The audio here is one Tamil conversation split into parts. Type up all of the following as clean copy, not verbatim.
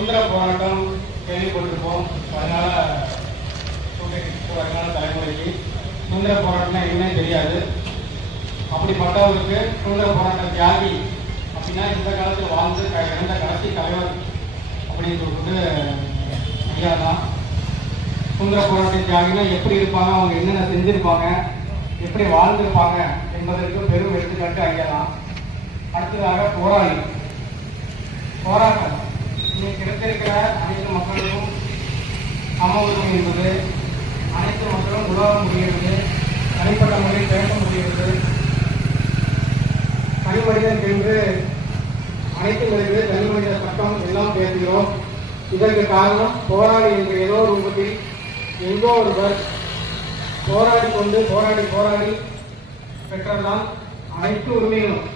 சுதந்திர போராட்டம் கேள்விப்பட்டிருப்போம். அதனால வருங்கால தலைமுறைக்கு சுதந்திர போராட்டம்னா என்னன்னு தெரியாது. அப்படிப்பட்டவருக்கு சுதந்திர போராட்ட தியாகி அப்படின்னா இந்த காலத்தில் வாழ்ந்து இறந்த கடைசி தலைவர் அப்படின்னு சொல்லிட்டு ஐயா தான். சுதந்திர போராட்ட தியாகினா எப்படி இருப்பாங்க, அவங்க என்னென்ன செஞ்சிருப்பாங்க, எப்படி வாழ்ந்திருப்பாங்க என்பதற்கு பெரும் எடுத்துக்காட்டு ஐயா தான். அடுத்ததாக போராளி. போராட்டம் இன்னைக்கு கிடைத்திருக்கிற அனைத்து மக்களுக்கும் சம உரிமை என்பது, அனைத்து மக்களும் உலக முடிகிறது, தனிப்பட்ட முறையில் பேச முடிகிறது, தனி மனிதன் என்று அனைத்து மனிதர்கள் தனி மனித சட்டம் எல்லாம் பேசுகிறோம். இதற்கு காரணம் போராளி என்ற ஏதோ ஒரு ரூபத்தில் எங்கோ ஒருவர் போராடி கொண்டு போராடி பெற்றதுதான் அனைத்து உரிமைகளும்.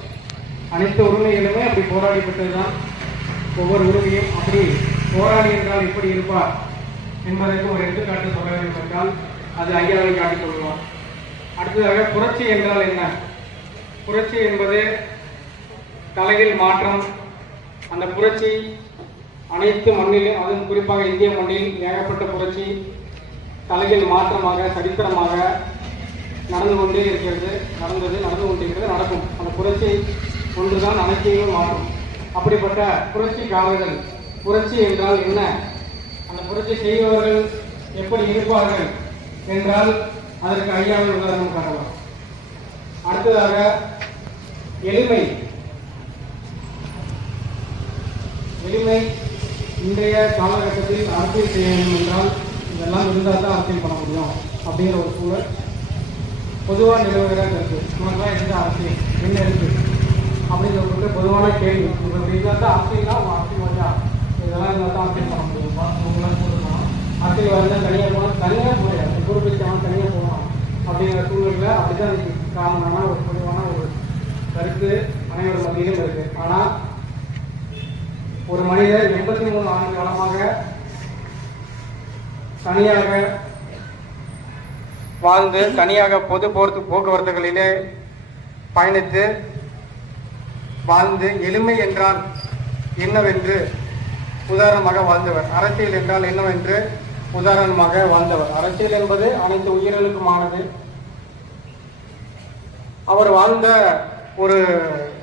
அனைத்து உரிமைகளுமே அப்படி போராடி பெற்றதுதான் ஒவ்வொரு உரிமையும். அப்படி போராளி என்றால் எப்படி இருப்பார் என்பதற்கு ஒரு எடுத்துக்காட்டு சொல்ல வேண்டும் என்றால் அது ஐயாவை காட்டிக் கொள்வார். அடுத்ததாக புரட்சி என்றால் என்ன? புரட்சி என்பது தலையில் மாற்றம். அந்த புரட்சி அனைத்து மண்ணிலும், அதுவும் குறிப்பாக இந்திய மண்ணில் ஏகப்பட்ட புரட்சி தலையில் மாற்றமாக சரித்திரமாக நடந்து கொண்டே இருக்கிறது. நடந்து கொண்டிருக்கிறது, நடக்கும். அந்த புரட்சி ஒன்றுதான் அனைத்தையும் மாற்றும். அப்படிப்பட்ட புரட்சிக்காரர்கள், புரட்சி என்றால் என்ன, அந்த புரட்சி செய்பவர்கள் எப்படி இருப்பார்கள் என்றால் அதற்கு ஐயாவை உதாரணம் காணலாம். அடுத்ததாக எளிமை. எளிமை இன்றைய காலகட்டத்தில் அரசியல் செய்ய வேண்டும் என்றால் இதெல்லாம் இருந்தால் தான் அரசியல் பண்ண முடியும் அப்படிங்கிற ஒரு சூழல் பொதுவாக நிலவுகிற கருத்து. உனக்குலாம் எந்த அரசியல் என்ன இருக்கு அப்படின்னு சொல்லிட்டு பொதுவான கேள்வி. உங்களுக்கு இருந்தால் தான் அரசியல்னா உங்கள் அரசியல் வந்தா இதெல்லாம் இருந்தால் தான் அரசியல் பண்ண முடியும். உங்களாம் சொல்லணும் அரசியல் வந்தால் தனியாக போனால் தனியாக போயாது, குறிப்பிட்டவன் தனியாக போகணும் அப்படிங்கிற சூழலில் அப்படிதான் காரணமான ஒரு பொதுவான ஒரு கருத்து அனைவரும் மத்தியிலும் இருக்கு. ஆனால் ஒரு மனிதர் 83 ஆண்டு காலமாக தனியாக வாழ்ந்து தனியாக பொது போக்குவரத்துகளிலே பயணித்து வாழ்ந்து எளிமை என்றால் என்னவென்று உதாரணமாக வாழ்ந்தவர். அரசியல் என்றால் என்னவென்று உதாரணமாக வாழ்ந்தவர். அரசியல் என்பது அனைத்து உயிர்களுக்குமானது. அவர் வாழ்ந்த ஒரு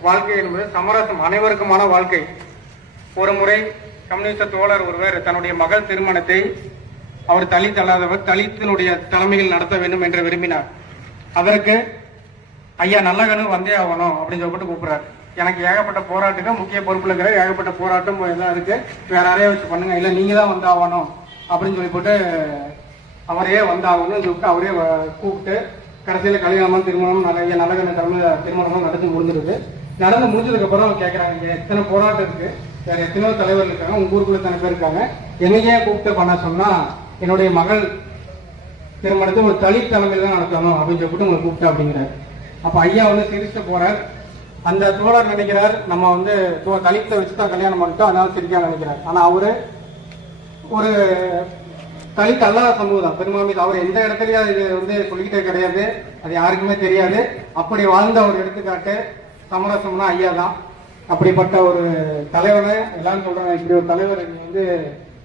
வாழ்க்கை என்பது சமரசம், அனைவருக்குமான வாழ்க்கை. ஒரு முறை கம்யூனிஸ்ட தோழர் ஒருவர் தன்னுடைய மகள் திருமணத்தை அவர் தலித் அல்லாதவர் தலித்தினுடைய தலைமையில் நடத்த வேண்டும் என்று விரும்பினார். அதற்கு ஐயா நல்லகனு வந்தே ஆகணும் அப்படின்னு சொல்லிட்டு கூப்பிடுறாரு. எனக்கு ஏகப்பட்ட போராட்டுக்கு முக்கிய பொறுப்புல இருக்கிற ஏகப்பட்ட போராட்டம் எல்லாம் இருக்கு, வேற யாரையே வச்சு பண்ணுங்க, இல்லை நீங்க தான் வந்தாகணும் அப்படின்னு சொல்லி போட்டு அவரையே வந்தாகணும்னு சொல்லிட்டு அவரே கூப்பிட்டு கடைசியில் கல்யாணம் திருமணம் நிறைய நல்லகன தலைமையில் திருமணமும் நடந்து முடிஞ்சிருக்கு. நடந்து முடிஞ்சதுக்கு அப்புறம் கேட்கறாங்க, எத்தனை போராட்டம் இருக்கு, வேற எத்தனையோ தலைவர் இருக்காங்க, உங்க ஊருக்குள்ள எத்தனை பேர் இருக்காங்க, என்னையே கூப்பிட்டு பண்ண சொன்னா என்னுடைய மகள் திருமணத்தை ஒரு தலித் தலைமையில் தான் நடத்தணும் அப்படின்னு சொல்லிட்டு உங்களை கூப்பிட்டா அப்படிங்கிறார். அப்ப ஐயா வந்து சிரிச்சு போறார். அந்த தோழர் நினைக்கிறார் நம்ம வந்து தலித்தை வச்சுதான் கல்யாணம் பண்ணிட்டோம் அதனால சிரிக்கா நினைக்கிறார். ஆனா அவரு ஒரு தலித் அல்லாத சமூகம் தான் பெரும்பான்மை. அவர் எந்த இடத்துலயும் இது வந்து சொல்லிக்கிட்டே கிடையாது, அது யாருக்குமே தெரியாது. அப்படி வாழ்ந்த ஒரு எடுத்துக்காட்டு சமரசம்னா ஐயா தான். அப்படிப்பட்ட ஒரு தலைவனை எல்லாரும் சொல்றாங்க, இப்படி ஒரு தலைவர் வந்து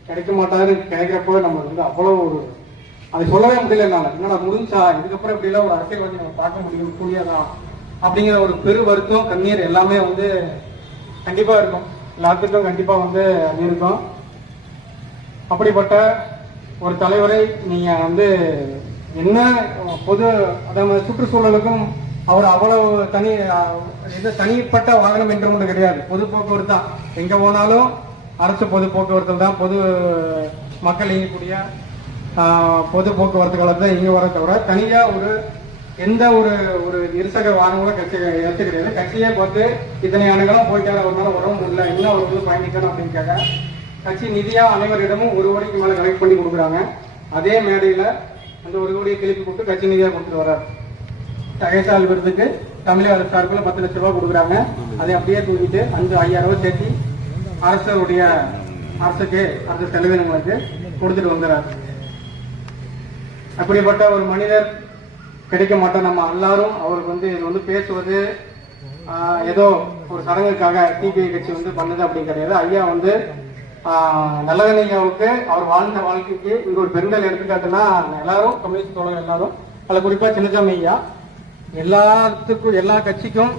கிடைக்க மாட்டாரு, கிடைக்கிறப்போ நம்ம வந்து அவ்வளவு ஒரு அதை சொல்லவே முடியல. என்னால என்னடா முடிஞ்சா இதுக்கப்புறம் இப்படி எல்லாம் ஒரு அரசியல் வந்து நம்ம பார்க்க முடியும் கூடியதான் அப்படிங்கிற ஒரு பெரு வருத்தம் கண்ணீர் எல்லாமே வந்து கண்டிப்பா இருக்கும், எல்லாத்துக்கும் கண்டிப்பா வந்து இருக்கும். அப்படிப்பட்ட ஒரு தலைவரை நீங்க வந்து என்ன பொது அதாவது சுற்றுச்சூழலுக்கும் அவர் அவ்வளவு தனிப்பட்ட வாகனம் என்று ஒன்று கிடையாது, பொது போக்குவரத்து தான். எங்க போனாலும் அரசு பொது போக்குவரத்து தான், பொது மக்கள் இயங்கக்கூடிய பொது போக்குவரத்துகளை தான் இங்க வர தவிர தனியா ஒரு எந்த ஒரு ஒரு இருசக வாகனங்களும் கட்சி எடுத்து கிடையாது. கட்சியே பார்த்து இத்தனை ஆண்டுகளும் போய்க்கான ஒரு நாள் உடம்பு இல்லை, இன்னும் ஒரு பயணிக்கணும் அப்படின்னு கேட்க கட்சி நிதியா அனைவரிடமும் 1 கோடிக்கு மேல கலெக்ட் பண்ணி கொடுக்குறாங்க. அதே மேடையில அந்த 1 கோடியை கிளப்பி கொடுத்து கட்சி நிதியா கொடுத்துட்டு வர்றாரு. தகைசால் விருதுக்கு தமிழக அரசு சார்பில் 10 லட்சம் ரூபாய் கொடுக்குறாங்க. அதை அப்படியே தூக்கிட்டு 5000 ரூபாய் சேர்த்து அரசுக்கு அரசு செலவினங்களுக்கு கொடுத்துட்டு வந்துடுறாரு. அப்படிப்பட்ட ஒரு மனிதர் கிடைக்க மாட்டோம். நம்ம எல்லாரும் அவருக்கு வந்து இது வந்து பேசுவது ஏதோ ஒரு சடங்குக்காக டிபிஐ கட்சி வந்து பண்ணுது அப்படின்னு கிடையாது. ஐயா வந்து நல்லதனையாவுக்கு அவர் வாழ்ந்த வாழ்க்கைக்கு இங்க ஒரு பெருந்தல் எடுத்துக்காட்டுன்னா எல்லாரும் கம்யூனிஸ்ட் தோழர்கள் எல்லாரும் பல குறிப்பா சின்னசாமி ஐயா எல்லாத்துக்கும் எல்லா கட்சிக்கும்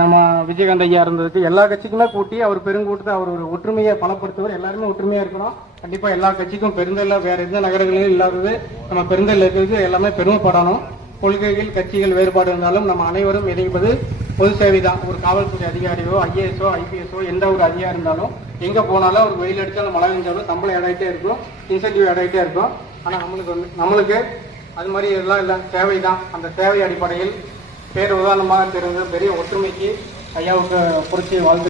நம்ம விஜயகாந்த் ஐயா இருந்ததுக்கு எல்லா கட்சிக்குமே கூட்டி அவர் பெருங்கூட்டத்தை அவர் ஒரு ஒற்றுமையை பலப்படுத்துவர். எல்லாருமே ஒற்றுமையா இருக்கணும். கண்டிப்பா எல்லா கட்சிக்கும் பெருந்தல்ல வேற எந்த நகரங்களிலும் இல்லாதது நம்ம பெருந்தல் இருக்கிறது எல்லாமே பெருமைப்படணும். கொள்கைகள் கட்சிகள் வேறுபாடு இருந்தாலும் நம்ம அனைவரும் இணைப்பது பொது சேவை தான். ஒரு காவல்துறை அதிகாரியோ ஐஏஎஸ்ஓ ஐபிஎஸ்ஓ எந்த ஒரு அதிகாரி இருந்தாலும் எங்க போனாலும் ஒரு வெயில் அடிச்சாலும் மழை பெஞ்சாலும் சம்பளம் ஆடாயிட்டே இருக்கும், இன்சென்டிவ் ஆடாயிட்டே இருக்கும். ஆனா நம்மளுக்கு அது மாதிரி எல்லாம் இல்லை, சேவை தான். அந்த சேவை அடிப்படையில் பேர் உதாரணமாக தெரிந்த பெரிய ஒற்றுமைக்கு ஐயாவுக்கு புரட்சி வாழ்ந்து